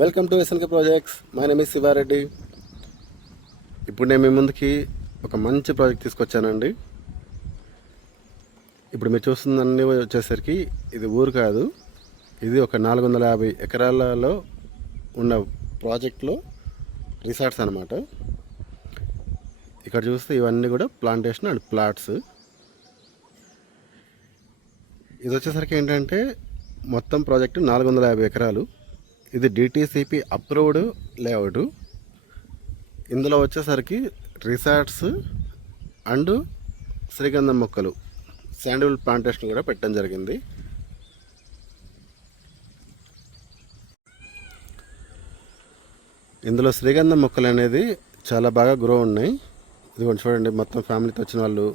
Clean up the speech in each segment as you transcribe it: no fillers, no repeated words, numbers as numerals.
Welcome to SNK projects. My name is Shiva Reddy. ఇప్పుడు నేను మీ ముందుకి ఒక మంచి ప్రాజెక్ట్ తీసుకొచ్చానండి. ఇప్పుడు మీరు చూస్తుందన్నీ వచ్చేసరికి ఇది ఊరు కాదు, ఇది ఒక 450 ఎకరాలలో ఉన్న ప్రాజెక్ట్లో రిసార్ట్స్ అనమాట. ఇక్కడ చూస్తే ఇవన్నీ కూడా ప్లాంటేషన్ అండ్ ప్లాట్స్. ఇది వచ్చేసరికి ఏంటంటే మొత్తం ప్రాజెక్టు 450 ఎకరాలు. ఇది డిటిసిపి అప్రూవ్డ్ లేఅవుట్. ఇందులో వచ్చేసరికి రిసార్ట్స్ అండ్ శ్రీగంధం మొక్కలు, శాండిల్ ప్లాంటేషన్ కూడా పెట్టడం జరిగింది. ఇందులో శ్రీగంధం మొక్కలు అనేది చాలా బాగా గ్రో ఉన్నాయి. ఇది కొంచెం చూడండి, మొత్తం ఫ్యామిలీతో వచ్చిన వాళ్ళు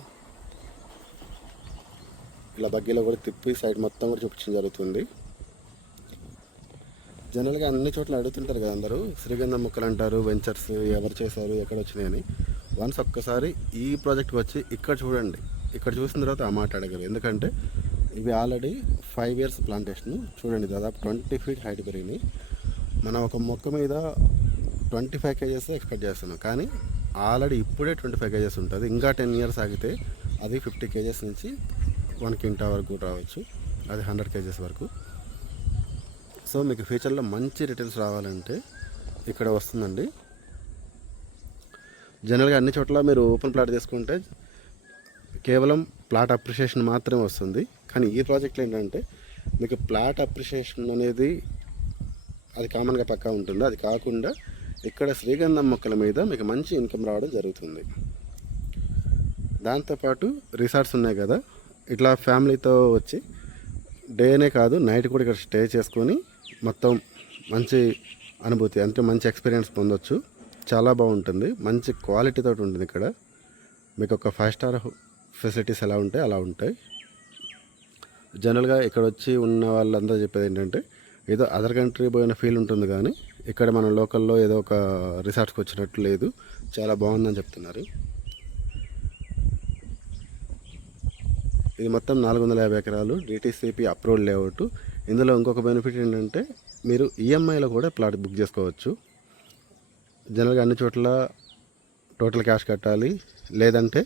ఇలా బగ్గీలో కూడా తిప్పి సైడ్ మొత్తం కూడా చూపించడం జరుగుతుంది. జనరల్గా అన్ని చోట్ల అడుగుతుంటారు కదా అందరూ, శ్రీగంధం మొక్కలు అంటారు, వెంచర్స్ ఎవరు చేశారు, ఎక్కడ వచ్చినాయని. వన్స్ ఒక్కసారి ఈ ప్రాజెక్ట్కి వచ్చి ఇక్కడ చూడండి. ఇక్కడ చూసిన తర్వాత ఆ మాట అడగరు, ఎందుకంటే ఇవి ఆల్రెడీ 5 years ప్లాంటేషన్. చూడండి, దాదాపు 20 feet హైట్ పెరిగినాయి. మనం ఒక మొక్క మీద 25 kgs ఎక్స్పెక్ట్ చేస్తున్నాం, కానీ ఆల్రెడీ ఇప్పుడే 25 kgs ఉంటుంది. ఇంకా 10 years ఆగితే అది 50 kgs నుంచి 1 quintal వరకు రావచ్చు, అది 100 kgs వరకు. సో మీకు ఫ్యూచర్లో మంచి రిటర్న్స్ రావాలంటే ఇక్కడ వస్తుందండి. జనరల్గా అన్ని చోట్ల మీరు ఓపెన్ ప్లాట్ తీసుకుంటే కేవలం ప్లాట్ అప్రిషియేషన్ మాత్రమే వస్తుంది. కానీ ఈ ప్రాజెక్ట్లో ఏంటంటే మీకు ప్లాట్ అప్రిషియేషన్ అనేది అది కామన్గా పక్కా ఉంటుంది. అది కాకుండా ఇక్కడ శ్రీగంధం మొక్కల మీద మీకు మంచి ఇన్కమ్ రావడం జరుగుతుంది. దాంతోపాటు రిసార్ట్స్ ఉన్నాయి కదా, ఇట్లా ఫ్యామిలీతో వచ్చి డేనే కాదు నైట్ కూడా ఇక్కడ స్టే చేసుకొని మొత్తం మంచి అనుభూతి, అంటే మంచి ఎక్స్పీరియన్స్ పొందొచ్చు. చాలా బాగుంటుంది, మంచి క్వాలిటీతో ఉంటుంది. ఇక్కడ మీకు ఒక 5 star ఫెసిలిటీస్ ఎలా ఉంటాయి అలా ఉంటాయి. జనరల్గా ఇక్కడ వచ్చి ఉన్న వాళ్ళందరూ చెప్పేది ఏంటంటే ఏదో అదర్ కంట్రీ పోయిన ఫీల్ ఉంటుంది, కానీ ఇక్కడ మన లోకల్లో ఏదో ఒక రిసార్ట్స్కి వచ్చినట్టు లేదు, చాలా బాగుందని చెప్తున్నారు. ఇది మొత్తం 450 ఎకరాలు డిటిసిపి అప్రూవ్డ్ లేఅవుట్. ఇందులో ఇంకొక బెనిఫిట్ ఏంటంటే మీరు ఈఎంఐలో కూడా ప్లాట్ బుక్ చేసుకోవచ్చు. జనరల్గా అన్ని చోట్ల టోటల్ క్యాష్ కట్టాలి, లేదంటే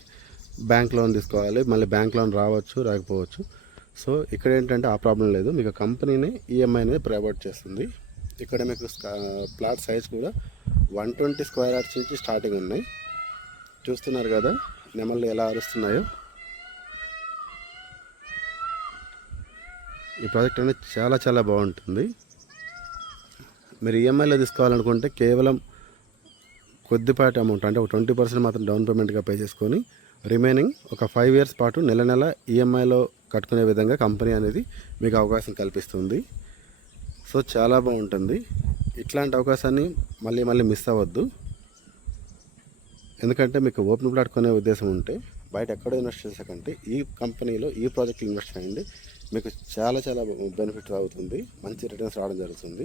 బ్యాంక్ లోన్ తీసుకోవాలి. మళ్ళీ బ్యాంక్ లోన్ రావచ్చు, రాకపోవచ్చు. సో ఇక్కడ ఏంటంటే ఆ ప్రాబ్లం లేదు, మీకు కంపెనీనే ఈఎంఐ అనేది ప్రొవైడ్ చేస్తుంది. ఇక్కడ మీకు ప్లాట్ సైజ్ కూడా 120 square yards నుంచి స్టార్టింగ్ ఉన్నాయి. చూస్తున్నారు కదా నెమళ్ళు ఎలా అరుస్తున్నాయో. ఈ ప్రాజెక్ట్ అనేది చాలా చాలా బాగుంటుంది. మీరు ఈఎంఐలో తీసుకోవాలనుకుంటే కేవలం కొద్దిపాటి అమౌంట్, అంటే ఒక 20% మాత్రం డౌన్ పేమెంట్గా పే చేసుకొని రిమైనింగ్ ఒక 5 years పాటు నెల నెల ఈఎంఐలో కట్టుకునే విధంగా కంపెనీ అనేది మీకు అవకాశం కల్పిస్తుంది. సో చాలా బాగుంటుంది. ఇట్లాంటి అవకాశాన్ని మళ్ళీ మళ్ళీ మిస్ అవ్వద్దు. ఎందుకంటే మీకు ఓపెన్ ప్లాట్ కొనే ఉద్దేశం ఉంటే బయట ఎక్కడో ఇన్వెస్ట్ చేసాకంటే ఈ కంపెనీలో ఈ ప్రాజెక్ట్లో ఇన్వెస్ట్ చేయండి. మీకు చాలా చాలా బెనిఫిట్ అవుతుంది, మంచి రిటర్న్స్ రావడం జరుగుతుంది.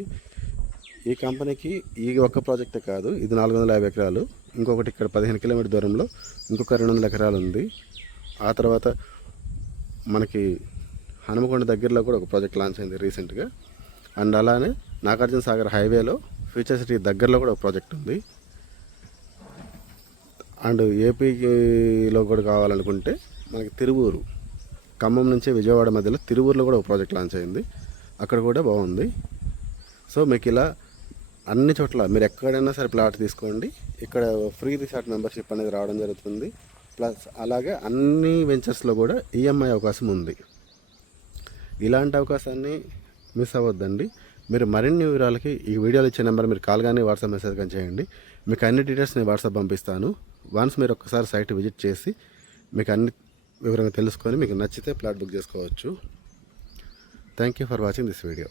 ఈ కంపెనీకి ఈ ఒక్క ప్రాజెక్టే కాదు, ఇది 450 ఎకరాలు. ఇంకొకటి ఇక్కడ 15 km దూరంలో ఇంకొక 200 ఎకరాలు ఉంది. ఆ తర్వాత మనకి హనుమకొండ దగ్గరలో కూడా ఒక ప్రాజెక్ట్ లాంచ్ అయింది రీసెంట్గా. అండ్ అలానే నాగార్జున సాగర్ హైవేలో ఫ్యూచర్ సిటీ దగ్గరలో కూడా ఒక ప్రాజెక్ట్ ఉంది. అండ్ ఏపీలో కూడా కావాలనుకుంటే మనకి తిరువూరు, ఖమ్మం నుంచి విజయవాడ మధ్యలో తిరువూరులో కూడా ఒక ప్రాజెక్ట్ లాంచ్ అయింది, అక్కడ కూడా బాగుంది. సో మీకు ఇలా అన్ని చోట్ల మీరు ఎక్కడైనా సరే ప్లాట్ తీసుకోండి. ఇక్కడ ఫ్రీ రిసార్ట్ మెంబర్షిప్ అనేది రావడం జరుగుతుంది. ప్లస్ అలాగే అన్ని వెంచర్స్లో కూడా ఈఎంఐ అవకాశం ఉంది. ఇలాంటి అవకాశాన్ని మిస్ అవ్వద్దండి. మీరు మరిన్ని వివరాలకి ఈ వీడియోలో ఇచ్చే నెంబర్ మీరు కాల్ కానీ వాట్సాప్ మెసేజ్ కానీ చేయండి. మీకు అన్ని డీటెయిల్స్ నేను వాట్సాప్ పంపిస్తాను. వన్స్ మీరు ఒక్కసారి సైట్ విజిట్ చేసి మీకు అన్ని వివరంగా తెలుసుకొని మీకు నచ్చితే ప్లాట్ బుక్ చేసుకోవచ్చు. Thank you for watching this video.